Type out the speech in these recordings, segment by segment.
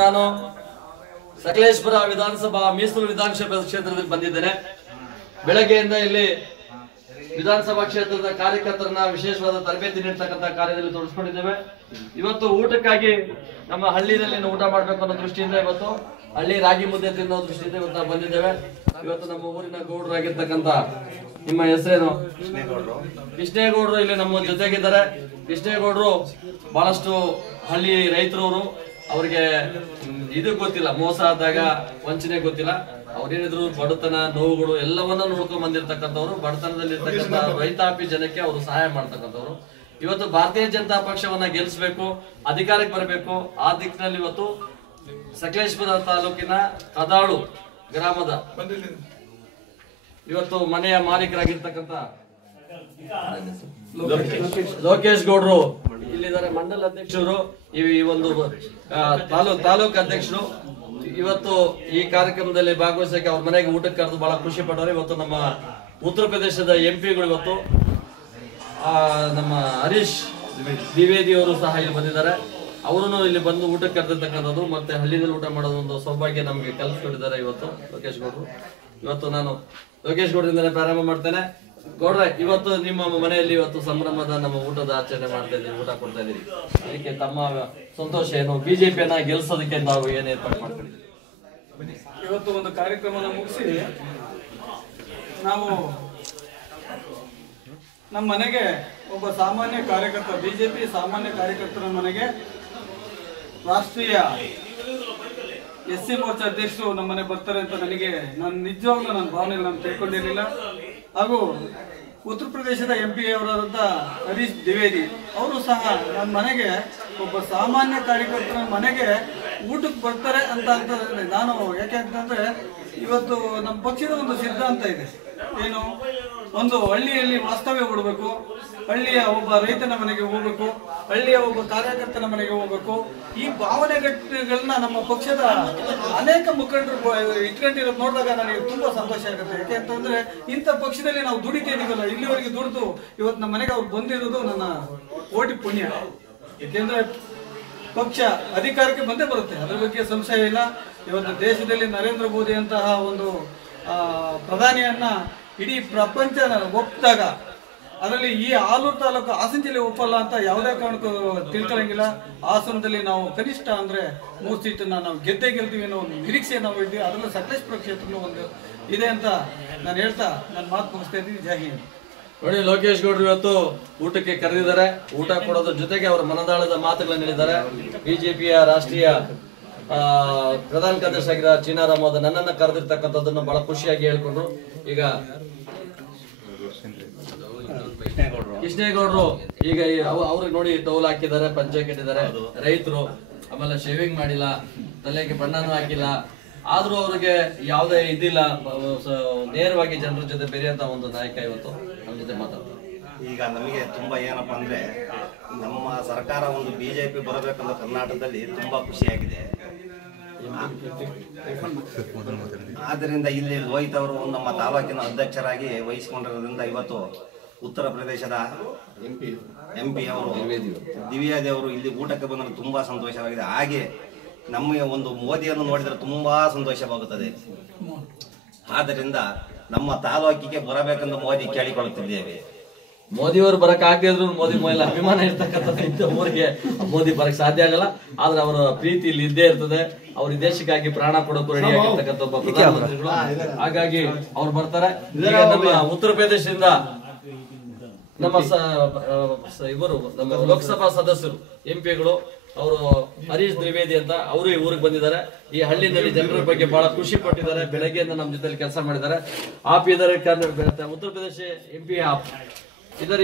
ನಾನು ಸಕಲೇಶ್ಪುರ ವಿಧಾನಸಭಾ ಮೀಸಲು ವಿಧಾನಸಭಾ ಕ್ಷೇತ್ರದಲ್ಲಿ ಬಂದಿದ್ದೇನೆ. ಬೆಳಗ್ಗೆಯಿಂದ ಇಲ್ಲಿ ವಿಧಾನಸಭಾ ಕ್ಷೇತ್ರದ ಕಾರ್ಯಕರ್ತರನ್ನ ವಿಶೇಷವಾದ ತರಬೇತಿ ನೀಡತಕ್ಕಂಥ ಕಾರ್ಯದಲ್ಲಿ ತೊಡಗಿಸಿಕೊಂಡಿದ್ದೇವೆ. ಇವತ್ತು ಊಟಕ್ಕಾಗಿ ನಮ್ಮ ಹಳ್ಳಿಯಲ್ಲಿ ಊಟ ಮಾಡಬೇಕು ಅನ್ನೋ ದೃಷ್ಟಿಯಿಂದ ಇವತ್ತು ಹಳ್ಳಿ ರಾಗಿ ಮುದ್ದೆ ತಿನ್ನೋ ದೃಷ್ಟಿಯಿಂದ ಇವತ್ತು ನಾವು ಬಂದಿದ್ದೇವೆ. ಇವತ್ತು ನಮ್ಮ ಊರಿನ ಗೌಡರಾಗಿರ್ತಕ್ಕಂಥ ನಿಮ್ಮ ಹೆಸರೇನು? ಕೃಷ್ಣೇಗೌಡರು ಇಲ್ಲಿ ನಮ್ಮ ಜೊತೆಗಿದ್ದಾರೆ. ಕೃಷ್ಣೇಗೌಡರು ಬಹಳಷ್ಟು ಹಳ್ಳಿ ರೈತರವರು, ಅವ್ರಿಗೆ ಇದು ಗೊತ್ತಿಲ್ಲ, ಮೋಸ ಆದಾಗ ವಂಚನೆ ಗೊತ್ತಿಲ್ಲ. ಅವ್ರೇನಿದ್ರು ಬಡತನ ನೋವುಗಳು ಎಲ್ಲವನ್ನ ನೋಡ್ಕೊಂಡ್ ಬಂದಿರ್ತಕ್ಕಂಥವ್ರು, ಬಡತನದಲ್ಲಿ ಇರ್ತಕ್ಕಂಥ ರೈತಾಪಿ ಜನಕ್ಕೆ ಅವರು ಸಹಾಯ ಮಾಡ್ತಕ್ಕಂಥವ್ರು. ಇವತ್ತು ಭಾರತೀಯ ಜನತಾ ಪಕ್ಷವನ್ನ ಗೆಲ್ಲಿಸಬೇಕು, ಅಧಿಕಾರಕ್ಕೆ ಬರಬೇಕು. ಆ ದಿಕ್ಕಿನಲ್ಲಿ ಇವತ್ತು ಸಕಲೇಶ್ಪುರ ತಾಲೂಕಿನ ಕದಾಳು ಗ್ರಾಮದ ಇವತ್ತು ಮನೆಯ ಮಾಲೀಕರಾಗಿರ್ತಕ್ಕಂಥ ಲೋಕೇಶ್ ಗೌಡ್ರು ಇಲ್ಲಿದ್ದಾರೆ, ಮಂಡಲ ಅಧ್ಯಕ್ಷರು, ಈ ಒಂದು ತಾಲೂಕು ಅಧ್ಯಕ್ಷರು. ಇವತ್ತು ಈ ಕಾರ್ಯಕ್ರಮದಲ್ಲಿ ಭಾಗವಹಿಸಕ್ಕೆ ಅವ್ರ ಮನೆಗೆ ಊಟಕ್ಕೆ ಕರೆದು ಬಹಳ ಖುಷಿ ಪಟ್ಟವರು. ಇವತ್ತು ನಮ್ಮ ಉತ್ತರ ಪ್ರದೇಶದ ಎಂಪಿಗಳು ಇವತ್ತು ನಮ್ಮ ಹರೀಶ್ ದ್ವಿವೇದಿ ಅವರು ಸಹ ಇಲ್ಲಿ ಬಂದಿದ್ದಾರೆ. ಅವರು ಇಲ್ಲಿ ಬಂದು ಊಟಕ್ಕೆ ಕರೆದಿರ್ತಕ್ಕಂಥದ್ದು ಮತ್ತೆ ಹಳ್ಳಿಯಲ್ಲಿ ಊಟ ಮಾಡೋದು ಒಂದು ಸೌಭಾಗ್ಯ ನಮಗೆ ಕಲ್ಪಿಸ್ಕೊಂಡಿದ್ದಾರೆ ಇವತ್ತು ಲೋಕೇಶ್ ಗೌಡ್ರು. ಇವತ್ತು ನಾನು ಲೋಕೇಶ್ ಗೌಡ್ರಿಂದಲೇ ಪ್ರಾರಂಭ ಮಾಡ್ತೇನೆ. ಗೌಡ್ರೆ, ಇವತ್ತು ನಿಮ್ಮ ಮನೆಯಲ್ಲಿ ಇವತ್ತು ಸಂಭ್ರಮದ ನಮ್ಮ ಊಟದ ಆಚರಣೆ ಮಾಡ್ತಾ ಇದ್ದೀವಿ, ಊಟ ಕೊಡ್ತಾ ಇದ್ದೀವಿ. ಅದಕ್ಕೆ ತಮ್ಮ ಸಂತೋಷ ಏನು? ಬಿಜೆಪಿಯನ್ನ ಗೆಲ್ಸೋದಕ್ಕೆ ನಾವು ಏನ್ ಏರ್ಪಾಡು ಮಾಡ್ಕೊಂಡಿದ್ದೀವಿ? ಇವತ್ತು ಒಂದು ಕಾರ್ಯಕ್ರಮನ ಮುಗಿಸಿ ನಾವು ನಮ್ಮ ಮನೆಗೆ ಒಬ್ಬ ಸಾಮಾನ್ಯ ಕಾರ್ಯಕರ್ತ, ಬಿಜೆಪಿ ಸಾಮಾನ್ಯ ಕಾರ್ಯಕರ್ತರ ಮನೆಗೆ ರಾಷ್ಟ್ರೀಯ SC ಮೋರ್ಚಾ ಅಧ್ಯಕ್ಷರು ನಮ್ಮ ಮನೆ ಬರ್ತಾರೆ ಅಂತ ನಾನು ನಿಜವಾಗ್ಲೂ ನನ್ನ ಭಾವನೆಯಲ್ಲಿ ನಾನು ತಿಳ್ಕೊಂಡಿರಲಿಲ್ಲ. ಹಾಗೂ ಉತ್ತರ ಪ್ರದೇಶದ MP ಅವರಾದಂಥ ಹರೀಶ್ ದ್ವಿವೇದಿ ಅವರು ಸಹ ನನ್ನ ಮನೆಗೆ ಒಬ್ಬ ಸಾಮಾನ್ಯ ಕಾರ್ಯಕರ್ತರ ಮನೆಗೆ ಊಟಕ್ಕೆ ಬರ್ತಾರೆ ಅಂತ ನಾನು ಯಾಕೆ ಅಂತಂದ್ರೆ ಇವತ್ತು ನಮ್ಮ ಪಕ್ಷದ ಒಂದು ಸಿದ್ಧಾಂತ ಇದೆ. ಏನು? ಒಂದು ಹಳ್ಳಿಯಲ್ಲಿ ವಾಸ್ತವ್ಯ ಕೊಡಬೇಕು, ಹಳ್ಳಿಯ ಒಬ್ಬ ರೈತನ ಮನೆಗೆ ಹೋಗ್ಬೇಕು, ಹಳ್ಳಿಯ ಒಬ್ಬ ಕಾರ್ಯಕರ್ತನ ಮನೆಗೆ ಹೋಗ್ಬೇಕು. ಈ ಭಾವನೆಗಳನ್ನ ನಮ್ಮ ಪಕ್ಷದ ಅನೇಕ ಮುಖಂಡರು ಇಟ್ಕೊಂಡಿರೋದು ನೋಡಿದಾಗ ನನಗೆ ತುಂಬಾ ಸಂತೋಷ ಆಗುತ್ತೆ. ಯಾಕೆ ಅಂತಂದ್ರೆ ಇಂಥ ಪಕ್ಷದಲ್ಲಿ ನಾವು ದುಡಿತಿದ್ದೀವಲ್ಲ, ಇಲ್ಲಿವರೆಗೆ ದುಡಿದು ಇವತ್ತು ನಮ್ಮ ಮನೆಗೆ ಅವ್ರು ಬಂದಿರೋದು ನನ್ನ ಕೋಟಿ ಪುಣ್ಯ. ಯಾಕೆಂದ್ರೆ ಪಕ್ಷ ಅಧಿಕಾರಕ್ಕೆ ಬಂದೇ ಬರುತ್ತೆ, ಅದ್ರ ಬಗ್ಗೆ ಸಂಶಯ ಇಲ್ಲ. ಇವತ್ತು ದೇಶದಲ್ಲಿ ನರೇಂದ್ರ ಮೋದಿ ಅಂತಹ ಒಂದು ಪ್ರಧಾನಿಯನ್ನ ಇಡೀ ಪ್ರಪಂಚ ಒಪ್ಪಿದಾಗ ಅದರಲ್ಲಿ ಈ ಆಲೂರು ತಾಲೂಕು ಹಾಸನ ಜಿಲ್ಲೆ ಒಪ್ಪಲ್ಲ ಅಂತ ಯಾವುದೇ ಕಾರಣಕ್ಕೂ ತಿಳ್ಕೊಳ್ಳಂಗಿಲ್ಲ. ಹಾಸನದಲ್ಲಿ ನಾವು ಕನಿಷ್ಠ ಅಂದ್ರೆ 3 ಸೀಟನ್ನ ನಾವು ಗೆಲ್ತೀವಿ ಅನ್ನೋ ಒಂದು ನಿರೀಕ್ಷೆ ನಾವು ಇದ್ದೀವಿ. ಅದರಲ್ಲೂ ಸಕಲೇಶ್ಪುರ ಕ್ಷೇತ್ರಗಳು ಒಂದು ಇದೆ ಅಂತ ನಾನು ಹೇಳ್ತಾ ನನ್ನ ಮಾತು ಮುಗಿಸ್ತಾ ಇದ್ದೀನಿ. ಜೈ ಹಿಂದ್. ನೋಡಿ, ಲೋಕೇಶ್ ಗೌಡ್ರು ಇವತ್ತು ಊಟಕ್ಕೆ ಕರೆದಿದ್ದಾರೆ. ಊಟ ಕೊಡೋದ್ರ ಜೊತೆಗೆ ಅವರ ಮನದಾಳದ ಮಾತುಗಳನ್ನು ಹೇಳಿದ್ದಾರೆ. ಬಿಜೆಪಿಯ ರಾಷ್ಟ್ರೀಯ ಪ್ರಧಾನ ಕಾರ್ಯದರ್ಶಿ ಆಗಿರೋ ಚೀನಾರಾಮ್ ಅವರು ನನ್ನನ್ನು ಕರೆದಿರ್ತಕ್ಕಂಥದ್ದನ್ನು ಬಹಳ ಖುಷಿಯಾಗಿ ಹೇಳ್ಕೊಂಡ್ರು. ಈಗ ಕೃಷ್ಣೇಗೌಡರು ಈಗ ಅವ್ರಿಗೆ ನೋಡಿ ಟೌಲ್ ಹಾಕಿದ್ದಾರೆ, ಪಂಚೆ ಕಟ್ಟಿದ್ದಾರೆ. ರೈತರು ಆಮೇಲೆ ಶೇವಿಂಗ್ ಮಾಡಿಲ್ಲ, ತಲೆಗೆ ಬಣ್ಣನೂ ಹಾಕಿಲ್ಲ, ಆದ್ರೂ ಅವ್ರಿಗೆ ಯಾವುದೇ ಇದಿಲ್ಲ, ನೇರವಾಗಿ ಜನರ ಜೊತೆ ಬೆರೆಯಂತ ಒಂದು ನಾಯಕ ಇವತ್ತು ನಮ್ಮ ಜೊತೆ ಮಾತಾಡ್ತಾರೆ. ಈಗ ನಮಗೆ ತುಂಬಾ ಏನಪ್ಪಾ ಅಂದ್ರೆ ನಮ್ಮ ಸರ್ಕಾರ ಒಂದು ಬಿಜೆಪಿ ಬರಬೇಕಂದ್ರೆ ಕರ್ನಾಟಕದಲ್ಲಿ ತುಂಬಾ ಖುಷಿಯಾಗಿದೆ. ಆದ್ದರಿಂದ ಇಲ್ಲಿ ಲೋಹಿತ್ ಅವರು ನಮ್ಮ ತಾಲೂಕಿನ ಅಧ್ಯಕ್ಷರಾಗಿ ವಹಿಸಿಕೊಂಡಿರೋದ್ರಿಂದ ಇವತ್ತು ಉತ್ತರ ಪ್ರದೇಶದ MP ಅವರು ದ್ವಿವೇದಿ ಅವರು ಇಲ್ಲಿ ಊಟಕ್ಕೆ ಬಂದರೆ ತುಂಬಾ ಸಂತೋಷವಾಗಿದೆ. ಹಾಗೆ ನಮಗೆ ಒಂದು ಮೋದಿಯನ್ನು ನೋಡಿದರೆ ತುಂಬಾ ಸಂತೋಷವಾಗುತ್ತದೆ. ಆದ್ದರಿಂದ ನಮ್ಮ ತಾಲೂಕಿಗೆ ಬರಬೇಕೆಂದು ಮೋದಿ ಕೇಳಿಕೊಳ್ಳುತ್ತಿದ್ದೇವೆ. ಮೋದಿಯವರು ಬರಕ್ ಆಗದೆ ಇದ್ರು ಮೋದಿ ಮೇಲೆ ಅಭಿಮಾನ ಇರ್ತಕ್ಕಂಥ ಊರಿಗೆ ಮೋದಿ ಬರಕ್ ಸಾಧ್ಯ ಆಗಲ್ಲ. ಆದ್ರೆ ಅವರ ಪ್ರೀತಿ ಇಲ್ಲಿ ಇದ್ದೇ ಇರ್ತದೆ. ಅವ್ರ ದೇಶಕ್ಕಾಗಿ ಪ್ರಾಣ ಕೊಡೋಕು ರೆಡಿ ಆಗಿರ್ತಕ್ಕಂಥ ಒಬ್ಬ ಪ್ರಧಾನಮಂತ್ರಿಗಳು. ಹಾಗಾಗಿ ಅವ್ರು ಬರ್ತಾರೆ. ಈಗ ನಮ್ಮ ಉತ್ತರ ಪ್ರದೇಶದಿಂದ ನಮ್ಮ ಇವರು ನಮ್ಮ ಲೋಕಸಭಾ ಸದಸ್ಯರು MP-ಗಳು ಅವರು ಹರೀಶ್ ದ್ವಿವೇದಿ ಅಂತ ಅವರು ಈ ಊರಿಗೆ ಬಂದಿದ್ದಾರೆ. ಈ ಹಳ್ಳಿನಲ್ಲಿ ಜನರ ಬಗ್ಗೆ ಬಹಳ ಖುಷಿ ಪಟ್ಟಿದ್ದಾರೆ. ಬೆಳಗ್ಗೆಯಿಂದ ನಮ್ಮ ಜೊತೆ ಕೆಲಸ ಮಾಡಿದ್ದಾರೆ. आप इधर उत्तर प्रदेश MP आप इधर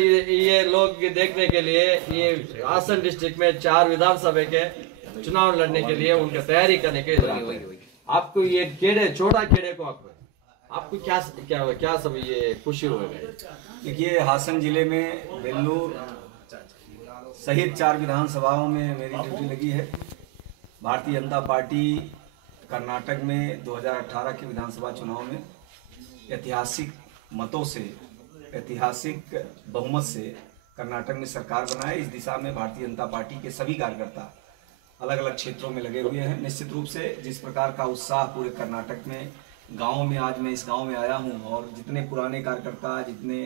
ये लोग देखने के लिए ये हासन डिस्ट्रिक्ट में 4 विधानसभा के चुनाव लड़ने के लिए उनका तैयारी करने के लिए आपको ये छोटा खेड़े को आपको क्या सब ये खुशी हुआ? देखिए, हासन जिले में बेल्लूर सहित 4 विधानसभाओं में मेरी ड्यूटी लगी है। भारतीय जनता पार्टी कर्नाटक में 2018 के विधानसभा चुनाव में ऐतिहासिक मतों से, ऐतिहासिक बहुमत से कर्नाटक में सरकार बनाए। इस दिशा में भारतीय जनता पार्टी के सभी कार्यकर्ता अलग अलग क्षेत्रों में लगे हुए हैं। निश्चित रूप से जिस प्रकार का उत्साह पूरे कर्नाटक में गाँव में, आज मैं इस गाँव में आया हूँ और जितने पुराने कार्यकर्ता, जितने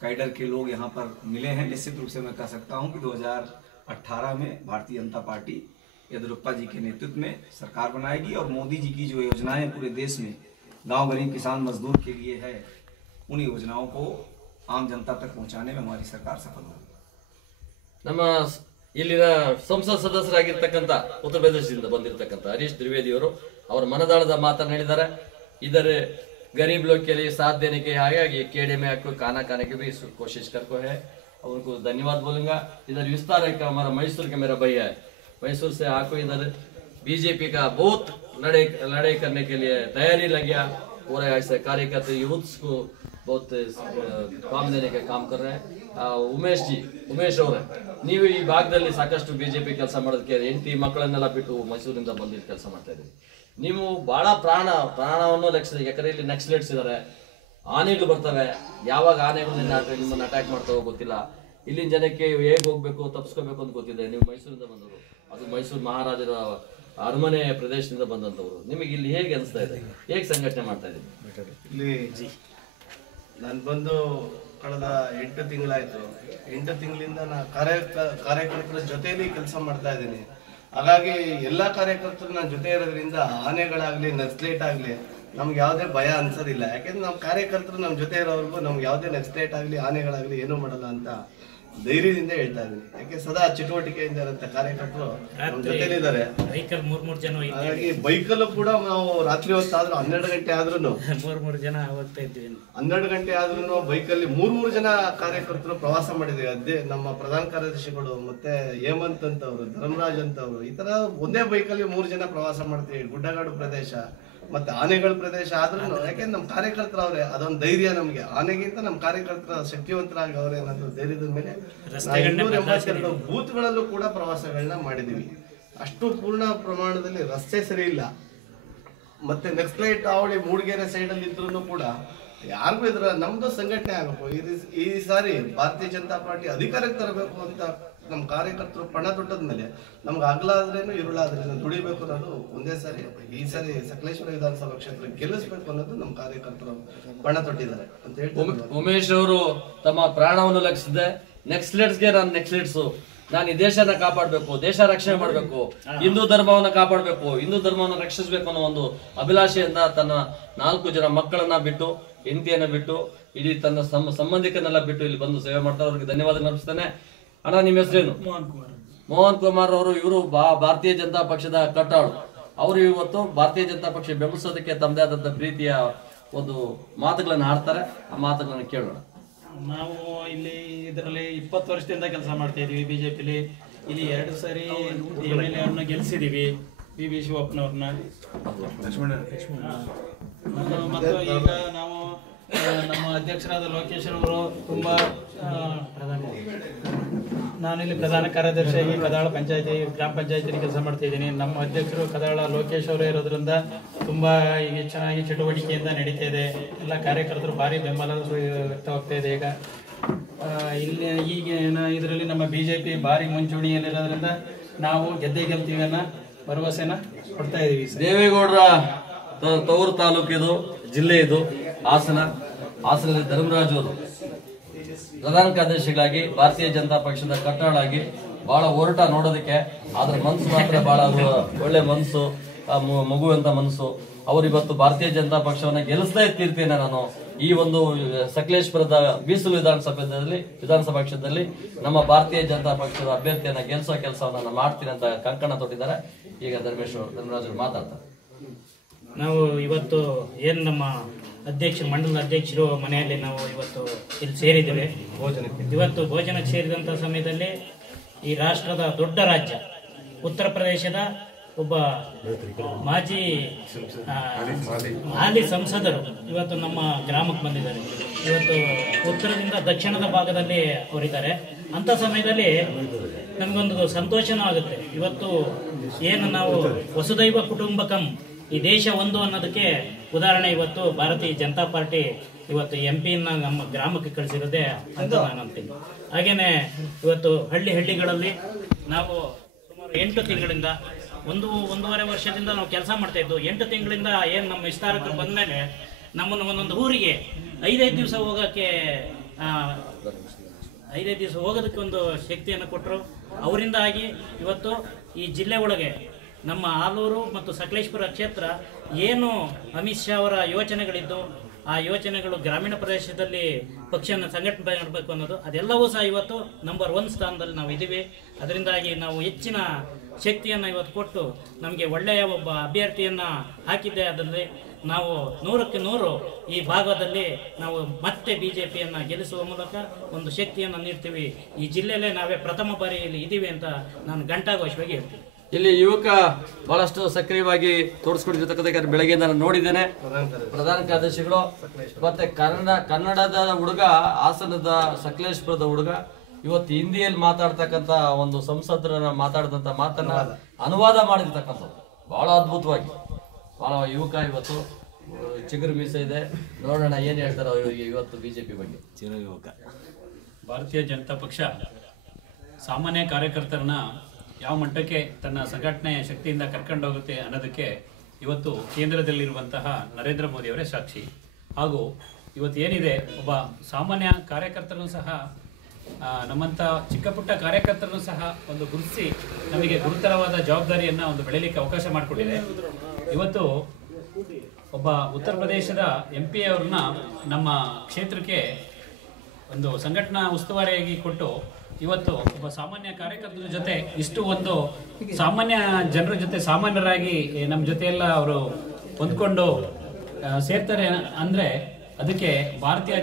कैडर के लोग यहाँ पर मिले हैं, निश्चित रूप से मैं कह सकता हूँ कि 2018 में भारतीय जनता पार्टी येदियुरप्पा जी के नेतृत्व में सरकार बनाएगी और मोदी जी की जो योजनाएं पूरे देश में गांव, गरीब, किसान, मजदूर के लिए है, उन योजनाओं को आम जनता तक पहुंचाने में हमारी सरकार सफल होगी। ನಮ್ಮ ಇಲ್ಲಿನ ಸಂಸತ್ ಸದಸ್ಯರಾಗಿರ್ತಕ್ಕಂಥ ಉತ್ತರ ಪ್ರದೇಶದಿಂದ ಬಂದಿರತಕ್ಕಂಥ ಹರೀಶ್ ದ್ವಿವೇದಿ ಅವರು ಅವರ ಮನದಾಳದ ಮಾತನ್ನು ಹೇಳಿದ್ದಾರೆ। इधर गरीब लोग के लिए साथ देने के आया, ये केड़े में आपको खाना खाने की भी कोशिश करको है, उनको धन्यवाद बोलूंगा। इधर विस्तार है का हमारा मैसूर का मेरा भैया है, मैसूर से आको इधर बीजेपी का बहुत लड़ाई करने के लिए तैयारी लग गया। पूरे ऐसे कार्यकर्ता यूथ्स को बहुत काम देने का काम कर रहे हैं। ಉಮೇಶ್ ಅವರೇ, ನೀವು ಈ ಭಾಗದಲ್ಲಿ ಸಾಕಷ್ಟು ಬಿಜೆಪಿ ಕೆಲಸ ಮಾಡೋದಕ್ಕೆ ಹೆಂಡತಿ ಮಕ್ಕಳನ್ನೆಲ್ಲ ಬಿಟ್ಟು ಮೈಸೂರಿಂದ ಬಂದಿದ್ದು ಕೆಲಸ ಮಾಡ್ತಾ ಇದ್ದೀವಿ। ನೀವು ಬಹಳ ಪ್ರಾಣವನ್ನು ಲೆಕ್ಕಿಸಿದ, ಯಾಕಂದ್ರೆ ಇಲ್ಲಿ ನಕ್ಸಲೇಟ್ಸ್ ಇದ್ದಾರೆ, ಆನೆಗಳು ಬರ್ತವೆ, ಯಾವಾಗ ಆನೆಗಳು ನಿಮ್ಮನ್ನು ಅಟ್ಯಾಕ್ ಮಾಡ್ತಾವೋ ಗೊತ್ತಿಲ್ಲ। ಇಲ್ಲಿನ ಜನಕ್ಕೆ ಹೇಗೆ ಹೋಗ್ಬೇಕು, ತಪ್ಪಿಸ್ಕೋಬೇಕು ಅಂತ ಗೊತ್ತಿದೆ। ನೀವು ಮೈಸೂರಿಂದ ಬಂದವರು, ಅದು ಮೈಸೂರು ಮಹಾರಾಜರ ಅರಮನೆ ಪ್ರದೇಶದಿಂದ ಬಂದಂಥವ್ರು, ನಿಮಗೆ ಇಲ್ಲಿ ಹೇಗೆ ಅನಿಸ್ತಾ ಇದೆ, ಹೇಗೆ ಸಂಘಟನೆ ಮಾಡ್ತಾ ಇದ್ದೀವಿ? ಇಲ್ಲಿ ನಾನು ಬಂದು ಕಳೆದ 8 ತಿಂಗಳಾಯ್ತು। 8 ತಿಂಗಳಿಂದ ನಾನು ಕಾರ್ಯಕರ್ತರ ಜೊತೆಯಲ್ಲಿ ಕೆಲಸ ಮಾಡ್ತಾ ಇದ್ದೀನಿ। ಹಾಗಾಗಿ ಎಲ್ಲ ಕಾರ್ಯಕರ್ತರು ನನ್ನ ಜೊತೆ ಇರೋದ್ರಿಂದ ಆನೆಗಳಾಗ್ಲಿ, ನಕ್ಸಲೇಟ್ ಆಗಲಿ ನಮ್ಗೆ ಯಾವುದೇ ಭಯ ಅನ್ಸೋದಿಲ್ಲ। ಯಾಕೆಂದ್ರೆ ನಮ್ಮ ಕಾರ್ಯಕರ್ತರು ನಮ್ಮ ಜೊತೆ ಇರೋವರೆಗೂ ನಮ್ಗೆ ಯಾವುದೇ ನಕ್ಸಲೇಟ್ ಆಗಲಿ, ಆನೆಗಳಾಗಲಿ ಏನೂ ಮಾಡಲ್ಲ ಅಂತ ಧೈರ್ಯದಿಂದ ಹೇಳ್ತಾ ಇದ್ದೀನಿ। ಯಾಕೆ ಸದಾ ಚಟುವಟಿಕೆಯಿಂದ ಇರೋಂಥ ಕಾರ್ಯಕರ್ತರು ನಮ್ಮ ಜೊತೆಲಿದ್ದಾರೆ। ಹಾಗಾಗಿ ಬೈಕಲ್ಲೂ ಕೂಡ ನಾವು ರಾತ್ರಿ ಹೊತ್ತಾದ್ರೂ 12 ಗಂಟೆ ಆದ್ರೂ 3 ಜನ ಹೋಗ್ತಾ ಇದ್ವಿ। 12 ಗಂಟೆ ಆದ್ರೂ ಬೈಕಲ್ಲಿ 3 ಜನ ಕಾರ್ಯಕರ್ತರು ಪ್ರವಾಸ ಮಾಡಿದ್ವಿ। ಅದೇ ನಮ್ಮ ಪ್ರಧಾನ ಕಾರ್ಯದರ್ಶಿಗಳು ಮತ್ತೆ ಹೇಮಂತ್ ಅಂತವ್ರು, ಧರ್ಮರಾಜ್ ಅಂತವ್ರು, ಈ ತರ ಒಂದೇ ಬೈಕಲ್ಲಿ 3 ಜನ ಪ್ರವಾಸ ಮಾಡ್ತೀವಿ। ಗುಡ್ಡಗಾಡು ಪ್ರದೇಶ ಮತ್ತೆ ಆನೆಗಳ ಪ್ರದೇಶ ಆದ್ರೂ ಯಾಕೆಂದ್ರೆ ನಮ್ಮ ಕಾರ್ಯಕರ್ತರು ಅವ್ರೆ, ಅದೊಂದು ಧೈರ್ಯ ನಮ್ಗೆ। ಆನೆಗಿಂತ ನಮ್ಮ ಕಾರ್ಯಕರ್ತರ ಶಕ್ತಿವಂತರಾಗಿ ಅವ್ರೆ ಅನ್ನೋದು ಧೈರ್ಯದ ಮೇಲೆ 282 ಬೂತ್ಗಳಲ್ಲೂ ಕೂಡ ಪ್ರವಾಸಗಳನ್ನ ಮಾಡಿದೀವಿ। ಅಷ್ಟು ಪೂರ್ಣ ಪ್ರಮಾಣದಲ್ಲಿ ರಸ್ತೆ ಸರಿ ಇಲ್ಲ, ಮತ್ತೆ ನಕ್ಸಲೈಟ್ ಅವಳಿ ಮೂಡಿಗೆರೆ ಸೈಡ್ ಅಲ್ಲಿ ಇದ್ರು ಕೂಡ ಯಾರಿಗೂ ಇದ್ರ ನಮ್ದು ಸಂಘಟನೆ ಆಗಬೇಕು। ಈ ಸಾರಿ ಭಾರತೀಯ ಜನತಾ ಪಾರ್ಟಿ ಅಧಿಕಾರಕ್ಕೆ ತರಬೇಕು ಅಂತ ನಮ್ಮ ಕಾರ್ಯಕರ್ತರು ಪಣ ತೊಟ್ಟದ್ಮೇಲೆ ನಮ್ಗೆ ಹಗಲಾದ್ರೇನು ಇರುಳಾದ್ರೇನು ದುಡಿಬೇಕು ಅನ್ನೋದು ಒಂದೇ ಸಾರಿ ಈ ಸಾರಿ ಸಕಲೇಶ್ವರ ವಿಧಾನಸಭಾ ಕ್ಷೇತ್ರ ಗೆಲ್ಲಿಸ್ಬೇಕು ಅನ್ನೋದು ನಮ್ಮ ಕಾರ್ಯಕರ್ತರು ಪಣ ತೊಟ್ಟಿದ್ದಾರೆ ಅಂತ ಹೇಳ್ತಾರೆ। ಉಮೇಶ್ ಅವರು ತಮ್ಮ ಪ್ರಾಣವನ್ನು ಲೆಕ್ಕಿಸಿದೆ, ನಕ್ಸಲೇಟ್ಸ್ಗೆ ನಾನು ಈ ದೇಶನ ಕಾಪಾಡಬೇಕು, ದೇಶ ರಕ್ಷಣೆ ಮಾಡಬೇಕು, ಹಿಂದೂ ಧರ್ಮವನ್ನು ಕಾಪಾಡಬೇಕು, ಹಿಂದೂ ಧರ್ಮವನ್ನು ರಕ್ಷಿಸಬೇಕು ಅನ್ನೋ ಒಂದು ಅಭಿಲಾಷೆಯಿಂದ ತನ್ನ 4 ಜನ ಮಕ್ಕಳನ್ನ ಬಿಟ್ಟು, ಹೆಂಡತಿಯನ್ನ ಬಿಟ್ಟು, ಇಡೀ ತನ್ನ ಸಂಬಂಧಿಕರನ್ನೆಲ್ಲ ಬಿಟ್ಟು ಇಲ್ಲಿ ಬಂದು ಸೇವೆ ಮಾಡ್ತಾರೆ। ಅವ್ರಿಗೆ ಧನ್ಯವಾದ ಅರ್ಪಿಸ್ತೇನೆ। ಅಣ್ಣ, ನಿಮ್ಮ ಹೆಸರೇನು? ಮೋಹನ್ ಕುಮಾರ್ ಅವರು, ಇವರು ಭಾರತೀಯ ಜನತಾ ಪಕ್ಷದ ಕಟ್ಟಾಳು। ಅವರು ಇವತ್ತು ಭಾರತೀಯ ಜನತಾ ಪಕ್ಷ ಬೆಂಬಲಿಸೋದಕ್ಕೆ ತಮ್ಮದೇ ಆದಂತ ಪ್ರೀತಿಯ ಒಂದು ಮಾತುಗಳನ್ನು ಆಡ್ತಾರೆ, ಆ ಮಾತುಗಳನ್ನು ಕೇಳೋಣ। ನಾವು ಇಲ್ಲಿ ಇದರಲ್ಲಿ 20 ವರ್ಷದಿಂದ ಕೆಲಸ ಮಾಡ್ತಾ ಇದೀವಿ ಬಿಜೆಪಿಲಿ। ಇಲ್ಲಿ 2 ಸಾರಿ MLA ಅವ್ರನ್ನ ಗೆಲ್ಸಿದೀವಿ, BB ಶಿವಪ್ಪನವ್ರನ್ನ। ಮತ್ತು ಈಗ ನಾವು ನಮ್ಮ ಅಧ್ಯಕ್ಷರಾದ ಲೋಕೇಶ್ ಅವರು ತುಂಬಾ ನಾನಿಲ್ಲಿ ಪ್ರಧಾನ ಕಾರ್ಯದರ್ಶಿಯಾಗಿ ಕದಾಳ ಪಂಚಾಯತಿ ಗ್ರಾಮ ಪಂಚಾಯತಿಯಲ್ಲಿ ಕೆಲಸ ಮಾಡ್ತಾ ಇದ್ದೀನಿ। ನಮ್ಮ ಅಧ್ಯಕ್ಷರು ಕದಾಳ ಲೋಕೇಶ್ ಅವರು ಇರೋದ್ರಿಂದ ತುಂಬಾ ಈಗ ಚೆನ್ನಾಗಿ ಚಟುವಟಿಕೆಯಿಂದ ನಡೀತಾ ಇದೆ। ಎಲ್ಲ ಕಾರ್ಯಕರ್ತರು ಭಾರಿ ಬೆಂಬಲ ವ್ಯಕ್ತವಾಗ್ತಾ ಇದೆ। ಈಗ ಇದರಲ್ಲಿ ನಮ್ಮ ಬಿಜೆಪಿ ಭಾರಿ ಮುಂಚೂಣಿಯಲ್ಲಿರೋದ್ರಿಂದ ನಾವು ಗೆಲ್ತೀವಿ ಅನ್ನೋ ಭರವಸೆನ ಕೊಡ್ತಾ ಇದೀವಿ। ದೇವೇಗೌಡರ ತವರು ತಾಲೂಕಿದು, ಜಿಲ್ಲೆ ಇದು ಹಾಸನದಲ್ಲಿ ಧರ್ಮರಾಜ್ ಅವರು ಪ್ರಧಾನ ಕಾರ್ಯದರ್ಶಿಗಳಾಗಿ ಭಾರತೀಯ ಜನತಾ ಪಕ್ಷದ ಕಟ್ಟಾಳಾಗಿ ಬಹಳ ಹೋರಾಟ ನೋಡೋದಕ್ಕೆ, ಆದ್ರ ಮನಸ್ಸು ಮಾತ್ರ ಬಹಳ ಒಳ್ಳೆ ಮನಸ್ಸು, ಮಗುವಂತ ಮನಸ್ಸು। ಅವರು ಇವತ್ತು ಭಾರತೀಯ ಜನತಾ ಪಕ್ಷವನ್ನ ಗೆಲ್ಲಿಸದೇ ಇರ್ತೀರ್ತೇನೆ ನಾನು, ಈ ಒಂದು ಸಕಲೇಶ್ಪುರದ ಮೀಸಲು ವಿಧಾನಸಭಾ ಕ್ಷೇತ್ರದಲ್ಲಿ ನಮ್ಮ ಭಾರತೀಯ ಜನತಾ ಪಕ್ಷದ ಅಭ್ಯರ್ಥಿಯನ್ನ ಗೆಲ್ಲಿಸೋ ಕೆಲಸವನ್ನ ಮಾಡ್ತೀನಿ ಅಂತ ಕಂಕಣ ತೊಟ್ಟಿದ್ದಾರೆ। ಈಗ ಧರ್ಮರಾಜ್ ಅವರು ಮಾತಾಡ್ತಾರೆ। ನಾವು ಇವತ್ತು ಏನು ನಮ್ಮ ಮಂಡಲದ ಅಧ್ಯಕ್ಷರು ಮನೆಯಲ್ಲಿ ನಾವು ಇವತ್ತು ಇಲ್ಲಿ ಸೇರಿದ್ದೇವೆ ಇವತ್ತು ಭೋಜನಕ್ಕೆ ಸೇರಿದಂಥ ಸಮಯದಲ್ಲಿ ಈ ರಾಷ್ಟ್ರದ ದೊಡ್ಡ ರಾಜ್ಯ ಉತ್ತರ ಪ್ರದೇಶದ ಒಬ್ಬ ಹಾಲಿ ಸಂಸದರು ಇವತ್ತು ನಮ್ಮ ಗ್ರಾಮಕ್ಕೆ ಬಂದಿದ್ದಾರೆ। ಇವತ್ತು ಉತ್ತರದಿಂದ ದಕ್ಷಿಣದ ಭಾಗದಲ್ಲಿ ಅವರಿದ್ದಾರೆ। ಅಂಥ ಸಮಯದಲ್ಲಿ ನಮಗೊಂದು ಸಂತೋಷನೂ ಆಗುತ್ತೆ। ಇವತ್ತು ಏನು ನಾವು ವಸುದೈವ ಕುಟುಂಬಕಂ, ಈ ದೇಶ ಒಂದು ಅನ್ನೋದಕ್ಕೆ ಉದಾಹರಣೆ ಇವತ್ತು ಭಾರತೀಯ ಜನತಾ ಪಾರ್ಟಿ ಇವತ್ತು MP ನಮ್ಮ ಗ್ರಾಮಕ್ಕೆ ಕಳಿಸಿರೋದೇ ಅಂತ ನಾನು ಅಂತೀನಿ. ಹಾಗೇನೆ ಇವತ್ತು ಹಳ್ಳಿಗಳಲ್ಲಿ ನಾವು ಸುಮಾರು 8 ತಿಂಗಳಿಂದ ಒಂದೂವರೆ ವರ್ಷದಿಂದ ನಾವು ಕೆಲಸ ಮಾಡ್ತಾ ಇದ್ದು. 8 ತಿಂಗಳಿಂದ ಏನು ನಮ್ಮ ವಿಸ್ತಾರಕರು ಬಂದಮೇಲೆ ನಮ್ಮನ್ನು ಒಂದೊಂದು ಊರಿಗೆ 5 ದಿವಸ ಹೋಗೋಕ್ಕೆ 5 ದಿವಸ ಹೋಗೋದಕ್ಕೆ ಒಂದು ಶಕ್ತಿಯನ್ನು ಕೊಟ್ಟರು. ಅವರಿಂದಾಗಿ ಇವತ್ತು ಈ ಜಿಲ್ಲೆ ಒಳಗೆ ನಮ್ಮ ಆಲೂರು ಮತ್ತು ಸಕಲೇಶಪುರ ಕ್ಷೇತ್ರ ಏನು ಅಮಿತ್ ಶಾ ಅವರ ಯೋಚನೆಗಳಿದ್ದು ಆ ಯೋಚನೆಗಳು ಗ್ರಾಮೀಣ ಪ್ರದೇಶದಲ್ಲಿ ಪಕ್ಷವನ್ನು ಸಂಘಟನೆ ಮಾಡಬೇಕು ಅನ್ನೋದು ಅದೆಲ್ಲವೂ ಸಹ ಇವತ್ತು ನಂಬರ್ 1 ಸ್ಥಾನದಲ್ಲಿ ನಾವು ಇದ್ದೀವಿ. ಅದರಿಂದಾಗಿ ನಾವು ಹೆಚ್ಚಿನ ಶಕ್ತಿಯನ್ನು ಇವತ್ತು ಕೊಟ್ಟು ನಮಗೆ ಒಳ್ಳೆಯ ಒಬ್ಬ ಅಭ್ಯರ್ಥಿಯನ್ನು ಹಾಕಿದ್ದೆ. ಅದರಲ್ಲಿ ನಾವು 100ಕ್ಕೆ 100 ಈ ಭಾಗದಲ್ಲಿ ನಾವು ಮತ್ತೆ BJPಯನ್ನು ಗೆಲ್ಲಿಸುವ ಮೂಲಕ ಒಂದು ಶಕ್ತಿಯನ್ನು ನೀಡ್ತೀವಿ. ಈ ಜಿಲ್ಲೆಯಲ್ಲೇ ನಾವೇ ಪ್ರಥಮ ಬಾರಿ ಇಲ್ಲಿ ಇದ್ದೀವಿ ಅಂತ ನಾನು ಘಂಟಾಘೋಷವಾಗಿ ಹೇಳ್ತೀನಿ. ಇಲ್ಲಿ ಯುವಕ ಬಹಳಷ್ಟು ಸಕ್ರಿಯವಾಗಿ ತೋರಿಸ್ಕೊಂಡಿರ್ತಕ್ಕಂಥ ಬೆಳಗ್ಗೆಯಿಂದ ನಾನು ನೋಡಿದ್ದೇನೆ. ಪ್ರಧಾನ ಕಾರ್ಯದರ್ಶಿಗಳು ಮತ್ತೆ ಕನ್ನಡದ ಹುಡುಗ, ಹಾಸನದ ಸಕಲೇಶಪುರದ ಹುಡುಗ ಇವತ್ತು ಹಿಂದಿಯಲ್ಲಿ ಮಾತಾಡ್ತಕ್ಕಂಥ ಒಂದು ಸಂಸದರನ್ನ ಮಾತಾಡಿದಂಥ ಮಾತನ್ನ ಅನುವಾದ ಮಾಡಿರ್ತಕ್ಕಂಥದ್ದು ಬಹಳ ಅದ್ಭುತವಾಗಿ. ಬಹಳ ಯುವಕ ಇವತ್ತು ಚಿಗುರು ಮೀಸೆ ಇದೆ. ನೋಡೋಣ ಏನ್ ಹೇಳ್ತಾರೆ ಅವರಿಗೆ ಇವತ್ತು BJP ಬಗ್ಗೆ. ಭಾರತೀಯ ಜನತಾ ಪಕ್ಷ ಸಾಮಾನ್ಯ ಕಾರ್ಯಕರ್ತರನ್ನ ಯಾವ ಮಟ್ಟಕ್ಕೆ ತನ್ನ ಸಂಘಟನೆ ಶಕ್ತಿಯಿಂದ ಕರ್ಕೊಂಡೋಗುತ್ತೆ ಅನ್ನೋದಕ್ಕೆ ಇವತ್ತು ಕೇಂದ್ರದಲ್ಲಿರುವಂತಹ ನರೇಂದ್ರ ಮೋದಿ ಅವರೇ ಸಾಕ್ಷಿ. ಹಾಗೂ ಇವತ್ತು ಏನಿದೆ, ಒಬ್ಬ ಸಾಮಾನ್ಯ ಕಾರ್ಯಕರ್ತರನ್ನು ಸಹ ನಮ್ಮಂಥ ಚಿಕ್ಕ ಪುಟ್ಟ ಕಾರ್ಯಕರ್ತರನ್ನು ಸಹ ಒಂದು ಗುರುತಿಸಿ ನಮಗೆ ಗುರುತರವಾದ ಜವಾಬ್ದಾರಿಯನ್ನು ಒಂದು ಬೆಳೀಲಿಕ್ಕೆ ಅವಕಾಶ ಮಾಡಿಕೊಟ್ಟಿದೆ. ಇವತ್ತು ಒಬ್ಬ ಉತ್ತರ ಪ್ರದೇಶದ MP ಅವ್ರನ್ನ ನಮ್ಮ ಕ್ಷೇತ್ರಕ್ಕೆ ಒಂದು ಸಂಘಟನಾ ಉಸ್ತುವಾರಿಯಾಗಿ ಕೊಟ್ಟು ಇವತ್ತು ಒಬ್ಬ ಸಾಮಾನ್ಯ ಕಾರ್ಯಕರ್ತರ ಜೊತೆ ಇಷ್ಟು ಒಂದು ಸಾಮಾನ್ಯ ಜನರ ಜೊತೆ ಸಾಮಾನ್ಯರಾಗಿ ನಮ್ಮ ಜೊತೆ ಎಲ್ಲ ಅವರು ಹೊಂದ್ಕೊಂಡು ಸೇರ್ತಾರೆ ಅಂದರೆ ಅದಕ್ಕೆ ಭಾರತೀಯ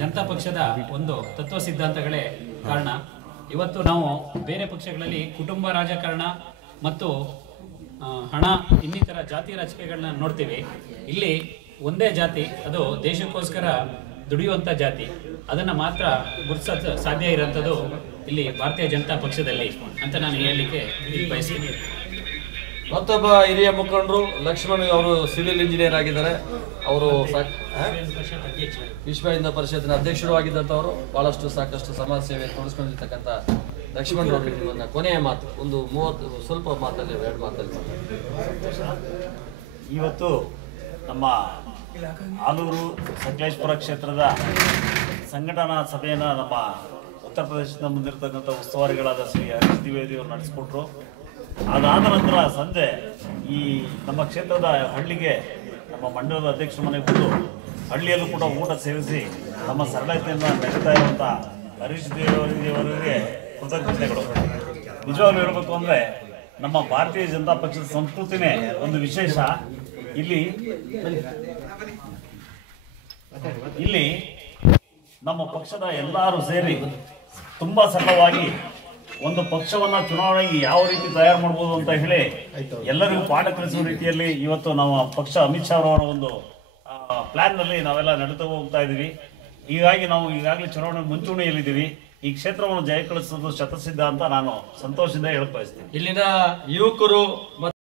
ಜನತಾ ಪಕ್ಷದ ಒಂದು ತತ್ವ ಸಿದ್ಧಾಂತಗಳೇ ಕಾರಣ. ಇವತ್ತು ನಾವು ಬೇರೆ ಪಕ್ಷಗಳಲ್ಲಿ ಕುಟುಂಬ ರಾಜಕಾರಣ ಮತ್ತು ಹಣ ಇನ್ನಿತರ ಜಾತಿ ರಾಜಕೀಯಗಳನ್ನ ನೋಡ್ತೀವಿ. ಇಲ್ಲಿ ಒಂದೇ ಜಾತಿ, ಅದು ದೇಶಕ್ಕೋಸ್ಕರ ದುಡಿಯುವಂಥ ಜಾತಿ, ಅದನ್ನು ಮಾತ್ರ ಗುರುತಿಸ ಸಾಧ್ಯ ಇರೋಂಥದ್ದು ಇಲ್ಲಿ ಭಾರತೀಯ ಜನತಾ ಪಕ್ಷದಲ್ಲಿ ಅಂತ ನಾನು ಹೇಳಲಿಕ್ಕೆ ಬಯಸ್ತೀನಿ. ಮತ್ತೊಬ್ಬ ಹಿರಿಯ ಮುಖಂಡರು ಲಕ್ಷ್ಮಣ್ ಅವರು ಸಿವಿಲ್ ಇಂಜಿನಿಯರ್ ಆಗಿದ್ದಾರೆ. ಅವರು ವಿಶ್ವ ಹಿಂದೂ ಪರಿಷತ್ತಿನ ಅಧ್ಯಕ್ಷರು ಆಗಿದ್ದಂಥವರು. ಬಹಳಷ್ಟು ಸಾಕಷ್ಟು ಸಮಾಜ ಸೇವೆ ತೋರಿಸ್ಕೊಂಡಿರ್ತಕ್ಕಂಥ ಲಕ್ಷ್ಮಣ್ ಅವರು ನಿಮ್ಮನ್ನ ಕೊನೆಯ ಮಾತು ಒಂದು 30 ಸ್ವಲ್ಪ ಮಾತಲ್ಲಿ 2 ಮಾತಲ್ಲಿ. ಇವತ್ತು ನಮ್ಮ ಆಲೂರು ಸಕಲೇಶಪುರ ಕ್ಷೇತ್ರದ ಸಂಘಟನಾ ಸಭೆಯನ್ನು ನಮ್ಮ ಉತ್ತರ ಪ್ರದೇಶದಿಂದ ಬಂದಿರತಕ್ಕಂಥ ಉಸ್ತುವಾರಿಗಳಾದ ಶ್ರೀ ಹರೀಶ್ ದ್ವಿವೇದಿ ಅವರು ನಡೆಸಿಕೊಟ್ರು. ಅದಾದ ನಂತರ ಸಂಜೆ ಈ ನಮ್ಮ ಕ್ಷೇತ್ರದ ಹಳ್ಳಿಗೆ ನಮ್ಮ ಮಂಡಲದ ಅಧ್ಯಕ್ಷರ ಮನೆಗೆ ಬಂದು ಹಳ್ಳಿಯಲ್ಲೂ ಕೂಡ ಊಟ ಸೇವಿಸಿ ನಮ್ಮ ಸರಳತೆಯನ್ನು ಮೆರೀತಾ ಇರುವಂಥ ಹರೀಶ್ ದ್ವಿವೇದಿ ಅವರಿಗೆ ಕೃತಜ್ಞತೆಗಳು. ನಿಜವಾಗ್ಲೂ ಹೇಳಬೇಕು ಅಂದರೆ ನಮ್ಮ ಭಾರತೀಯ ಜನತಾ ಪಕ್ಷದ ಸಂಸ್ಕೃತಿನೇ ಒಂದು ವಿಶೇಷ. ಇಲ್ಲಿ ನಮ್ಮ ಪಕ್ಷದ ಎಲ್ಲರೂ ಸೇರಿ ತುಂಬಾ ಸರಳವಾಗಿ ಒಂದು ಪಕ್ಷವನ್ನ ಚುನಾವಣೆಗೆ ಯಾವ ರೀತಿ ತಯಾರು ಮಾಡಬಹುದು ಅಂತ ಹೇಳಿ ಎಲ್ಲರಿಗೂ ಪಾಠ ಕಲಿಸುವ ರೀತಿಯಲ್ಲಿ ಇವತ್ತು ನಾವು ಪಕ್ಷ ಅಮಿತ್ ಶಾ ಅವರ ಒಂದು ಪ್ಲಾನ್ ನಲ್ಲಿ ನಾವೆಲ್ಲ ನಡೆದು ಹೋಗ್ತಾ ಇದೀವಿ. ಹೀಗಾಗಿ ನಾವು ಈಗಾಗಲೇ ಚುನಾವಣೆ ಮುಂಚೂಣಿಯಲ್ಲಿದ್ದೀವಿ. ಈ ಕ್ಷೇತ್ರವನ್ನು ಜಯ ಕಳಿಸೋದು ಶತಸಿದ್ಧ ಅಂತ ನಾನು ಸಂತೋಷದಿಂದ ಹೇಳಕ್ ಬಯಸ್ತೀನಿ. ಇಲ್ಲಿನ ಯುವಕರು